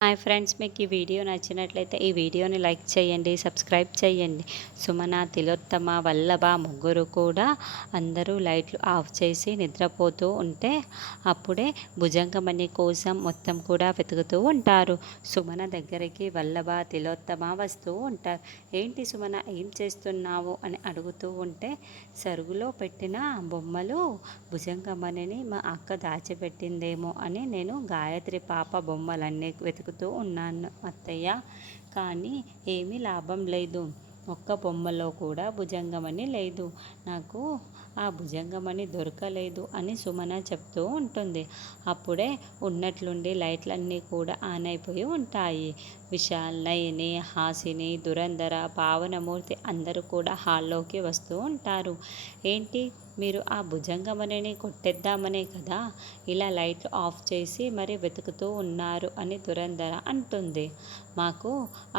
Hi friends, మీకు ఈ video నచ్చినట్లయితే ఈ వీడియోని లైక్ చేయండి, సబ్స్క్రైబ్ చేయండి. సుమన, తిలోత్తమ, వల్లభ ముగ్గురు కూడా అందరూ లైట్లు ఆఫ్ చేసి నిద్రపోతూ ఉంటే అప్పుడే భుజంగమణి కోసం మొత్తం కూడా వెతుకుతూ ఉంటారు. సుమన దగ్గరికి వల్లభ, తిలోత్తమ వస్తూ ఉంటారు. ఏంటి సుమన, ఏం చేస్తున్నావు అని అడుగుతూ ఉంటే సరుగులో పెట్టిన బొమ్మలు భుజంగమణిని మా అక్క దాచిపెట్టిందేమో అని నేను గాయత్రి పాప బొమ్మలన్నీ వెతుకుతూ ఉన్నాను అత్తయ్య. కానీ ఏమీ లాభం లేదు. ఒక్క బొమ్మలో కూడా భుజంగమణి లేదు. నాకు ఆ భుజంగమణి దొరకలేదు అని సుమన చెప్తూ ఉంటుంది. అప్పుడే ఉన్నట్లుండి లైట్లన్నీ కూడా ఆన్ అయిపోయి ఉంటాయి. విశాల్, నయని, హాసిని, దురంధర, పావనమూర్తి అందరూ కూడా హాల్లోకి వస్తూ ఉంటారు. ఏంటి, మీరు ఆ భుజంగమణిని కొట్టేద్దామనే కదా ఇలా లైట్లు ఆఫ్ చేసి మరి వెతుకుతూ ఉన్నారు అని దురంధర అంటుంది. మాకు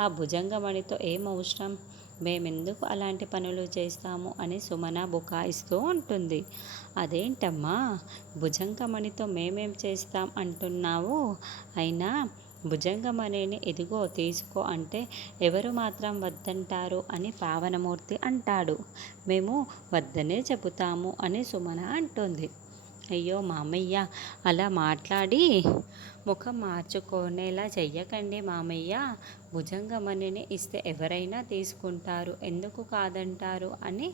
ఆ భుజంగమణితో ఏం అవసరం, మేమెందుకు అలాంటి పనులు చేస్తాము అని సుమన బుకాయిస్తూ ఉంటుంది. అదేంటమ్మా, భుజంగమణితో మేమేం చేస్తాం అంటున్నావు? అయినా భుజంగమణిని ఇదిగో తీసుకో అంటే ఎవరు మాత్రం వద్దంటారు అని పావనమూర్తి అంటాడు. మేము వద్దనే చెబుతాము అని సుమన అంటుంది. అయ్యో మామయ్య, అలా మాట్లాడి ముఖం మార్చుకునేలా చెయ్యకండి మామయ్య. భుజంగమణిని ఇస్తే ఎవరైనా తీసుకుంటారు, ఎందుకు కాదంటారు అని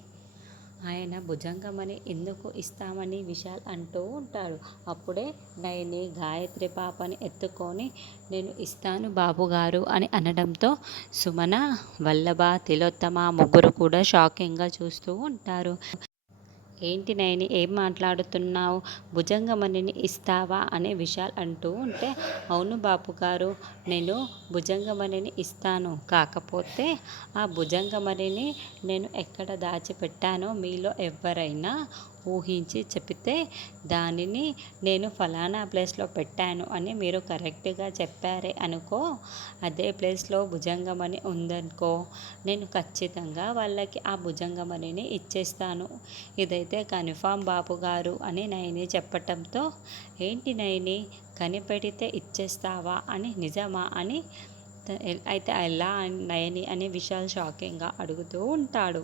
ఆయన భుజంగమణి ఎందుకు ఇస్తామని విశాల్ అంటూ ఉంటాడు. అప్పుడే నయని గాయత్రి పాపని ఎత్తుకొని నేను ఇస్తాను బాబుగారు అని అనడంతో సుమన, వల్లభ, తిలోత్తమ ముగ్గురు కూడా షాకింగ్గా చూస్తూ ఉంటారు. ఏంటి నయని, ఏం మాట్లాడుతున్నావు? భుజంగమణిని ఇస్తావా అని విశాల్ అంటూ ఉంటే అవును బాపుగారు, నేను భుజంగమణిని ఇస్తాను. కాకపోతే ఆ భుజంగమణిని నేను ఎక్కడ దాచిపెట్టానో మీలో ఎవరైనా ఊహించి చెప్తే దానిని నేను ఫలానా ప్లేస్లో పెట్టాను అని మీరు కరెక్ట్గా చెప్పారే అనుకో, అదే ప్లేస్లో భుజంగమణి ఉందనుకో, నేను ఖచ్చితంగా వాళ్ళకి ఆ భుజంగమణిని ఇచ్చేస్తాను. ఇదైతే కన్ఫామ్ బాపుగారు అని నయని చెప్పటంతో ఏంటి నయని, కనిపెడితే ఇచ్చేస్తావా అని నిజమా అని అయితే ఎలా నయని అని విశాల్ షాకింగ్గా అడుగుతూ ఉంటాడు.